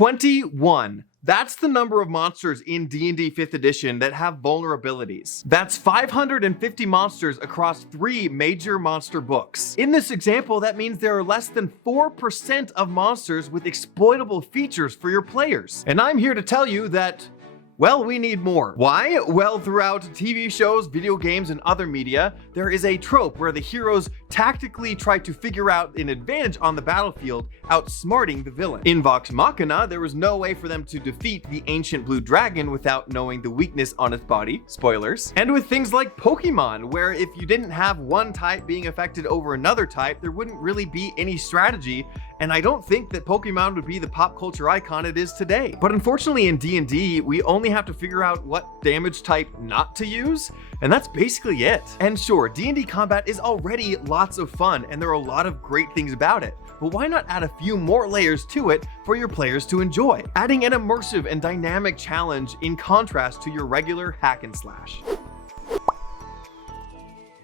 21. That's the number of monsters in D&D 5th edition that have vulnerabilities. That's 550 monsters across 3 major monster books. In this example, that means there are less than 4% of monsters with exploitable features for your players. And I'm here to tell you that, well, we need more. Why? Well, throughout TV shows, video games, and other media, there is a trope where the heroes tactically try to figure out an advantage on the battlefield, outsmarting the villain. In Vox Machina, there was no way for them to defeat the ancient blue dragon without knowing the weakness on its body. Spoilers. And with things like Pokemon, where if you didn't have one type being affected over another type, there wouldn't really be any strategy. And I don't think that Pokemon would be the pop culture icon it is today. But unfortunately in D&D, we only have to figure out what damage type not to use, and that's basically it. And sure, D&D combat is already lots of fun, and there are a lot of great things about it. But why not add a few more layers to it for your players to enjoy? Adding an immersive and dynamic challenge in contrast to your regular hack and slash.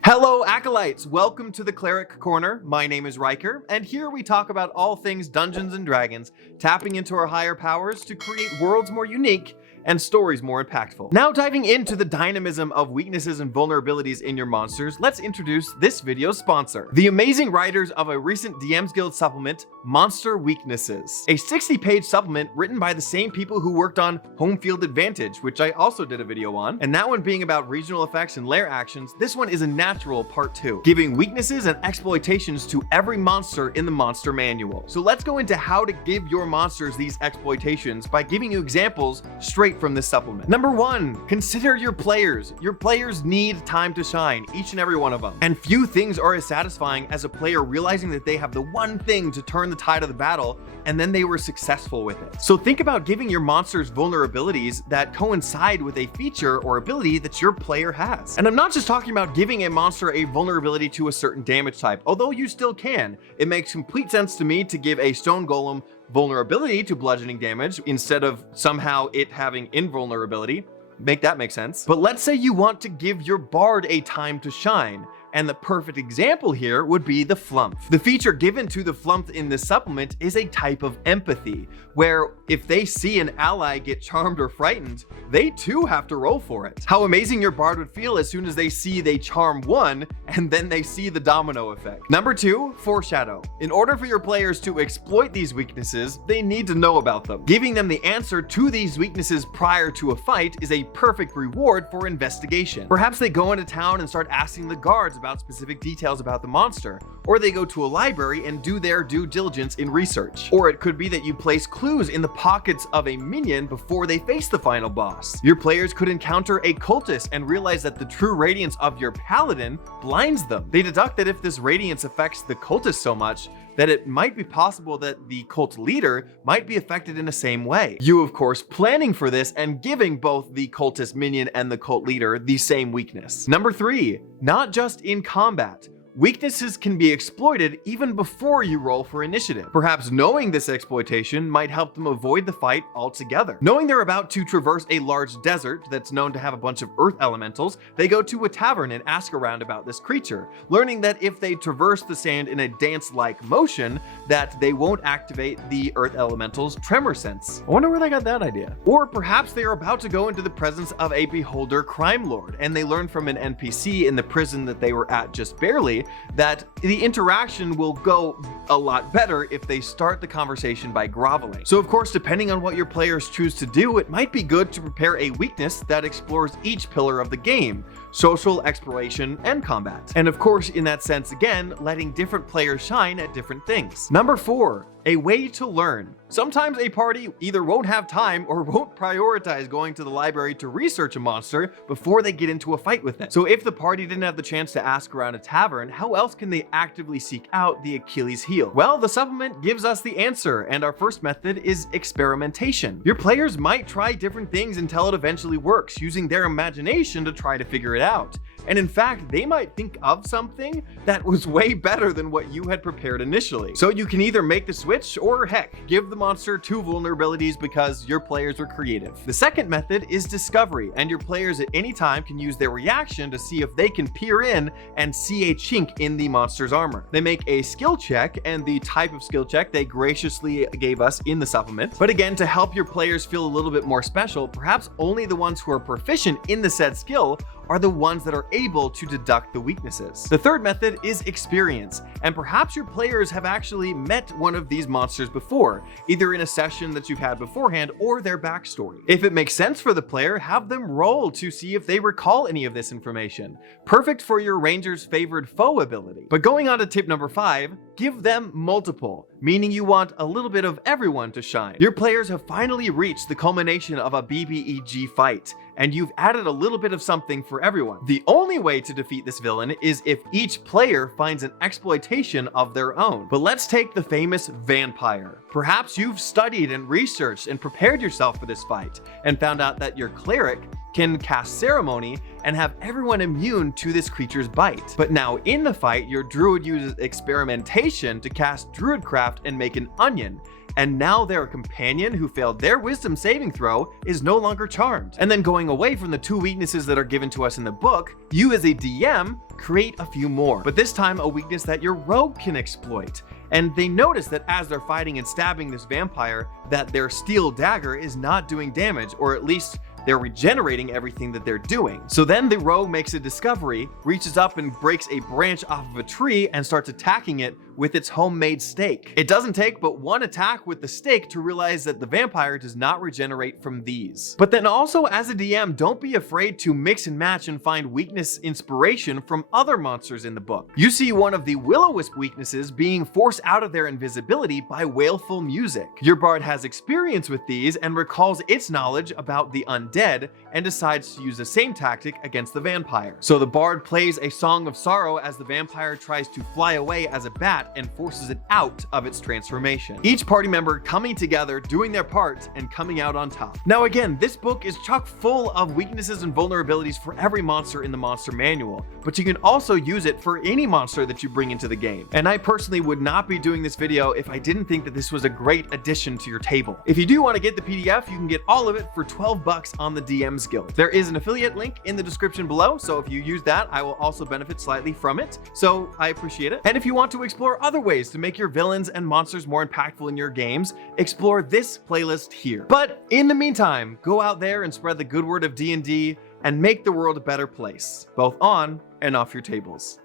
Hello Acolytes, welcome to the Cleric Corner. My name is Riker, and here we talk about all things Dungeons and Dragons, tapping into our higher powers to create worlds more unique and stories more impactful. Now diving into the dynamism of weaknesses and vulnerabilities in your monsters, let's introduce this video's sponsor, the amazing writers of a recent DM's Guild supplement, Monster Weaknesses. A 60-page supplement written by the same people who worked on Home Field Advantage, which I also did a video on, and that one being about regional effects and lair actions. This one is a natural part 2, giving weaknesses and exploitations to every monster in the monster manual. So let's go into how to give your monsters these exploitations by giving you examples straight from this supplement. Number 1, consider your players. Your players need time to shine, each and every one of them. And few things are as satisfying as a player realizing that they have the one thing to turn the tide of the battle, and then they were successful with it. So think about giving your monsters vulnerabilities that coincide with a feature or ability that your player has. And I'm not just talking about giving a monster a vulnerability to a certain damage type, although you still can. It makes complete sense to me to give a stone golem vulnerability to bludgeoning damage instead of somehow it having invulnerability. Make that make sense. But let's say you want to give your bard a time to shine, and the perfect example here would be the flump. The feature given to the flump in this supplement is a type of empathy, where if they see an ally get charmed or frightened, they too have to roll for it. How amazing your bard would feel as soon as they see they charm one, and then they see the domino effect. Number 2, Foreshadow. In order for your players to exploit these weaknesses, they need to know about them. Giving them the answer to these weaknesses prior to a fight is a perfect reward for investigation. Perhaps they go into town and start asking the guards about specific details about the monster, or they go to a library and do their due diligence in research. Or it could be that you place clues in the pockets of a minion before they face the final boss. Your players could encounter a cultist and realize that the true radiance of your paladin blinds them. They deduct that if this radiance affects the cultist so much, that it might be possible that the cult leader might be affected in the same way. You, of course, planning for this and giving both the cultist minion and the cult leader the same weakness. Number 3, not just in combat. Weaknesses can be exploited even before you roll for initiative. Perhaps knowing this exploitation might help them avoid the fight altogether. Knowing they're about to traverse a large desert that's known to have a bunch of earth elementals, they go to a tavern and ask around about this creature, learning that if they traverse the sand in a dance-like motion, that they won't activate the earth elemental's tremor sense. I wonder where they got that idea. Or perhaps they are about to go into the presence of a beholder crime lord, and they learn from an NPC in the prison that they were at just barely that the interaction will go a lot better if they start the conversation by groveling. So of course, depending on what your players choose to do, it might be good to prepare a weakness that explores each pillar of the game: social, exploration, and combat. And of course, in that sense, again, letting different players shine at different things. Number 4, a way to learn. Sometimes a party either won't have time or won't prioritize going to the library to research a monster before they get into a fight with it. So if the party didn't have the chance to ask around a tavern, how else can they actively seek out the Achilles heel? Well, the supplement gives us the answer, and our first method is experimentation. Your players might try different things until it eventually works, using their imagination to try to figure it out. And in fact, they might think of something that was way better than what you had prepared initially. So you can either make the switch or heck, give the monster 2 vulnerabilities because your players were creative. The second method is discovery, and your players at any time can use their reaction to see if they can peer in and see a chink in the monster's armor. They make a skill check, and the type of skill check they graciously gave us in the supplement. But again, to help your players feel a little bit more special, perhaps only the ones who are proficient in the said skill are the ones that are able to deduct the weaknesses. The third method is experience, and perhaps your players have actually met one of these monsters before, either in a session that you've had beforehand or their backstory. If it makes sense for the player, have them roll to see if they recall any of this information. Perfect for your ranger's favored foe ability. But going on to tip number 5, give them multiple, meaning you want a little bit of everyone to shine. Your players have finally reached the culmination of a BBEG fight, and you've added a little bit of something for everyone. The only way to defeat this villain is if each player finds an exploitation of their own. But let's take the famous vampire. Perhaps you've studied and researched and prepared yourself for this fight, and found out that your cleric can cast ceremony and have everyone immune to this creature's bite. But now in the fight, your druid uses experimentation to cast druidcraft and make an onion, and now their companion who failed their wisdom saving throw is no longer charmed. And then going away from the 2 weaknesses that are given to us in the book, you as a DM create a few more, but this time a weakness that your rogue can exploit. And they notice that as they're fighting and stabbing this vampire, that their steel dagger is not doing damage, or at least they're regenerating everything that they're doing. So then the rogue makes a discovery, reaches up and breaks a branch off of a tree and starts attacking it with its homemade stake. It doesn't take but one attack with the stake to realize that the vampire does not regenerate from these. But then also as a DM, don't be afraid to mix and match and find weakness inspiration from other monsters in the book. You see one of the will-o-wisp weaknesses being forced out of their invisibility by wailful music. Your bard has experience with these and recalls its knowledge about the undead and decides to use the same tactic against the vampire. So the bard plays a song of sorrow as the vampire tries to fly away as a bat and forces it out of its transformation. Each party member coming together, doing their part, and coming out on top. Now again, this book is chock full of weaknesses and vulnerabilities for every monster in the monster manual, but you can also use it for any monster that you bring into the game. And I personally would not be doing this video if I didn't think that this was a great addition to your table. If you do want to get the PDF, you can get all of it for 12 bucks on the DM's Guild. There is an affiliate link in the description below, so if you use that, I will also benefit slightly from it, so I appreciate it. And if you want to explore other ways to make your villains and monsters more impactful in your games, explore this playlist here. But in the meantime, go out there and spread the good word of D&D and make the world a better place, both on and off your tables.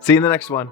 See you in the next one.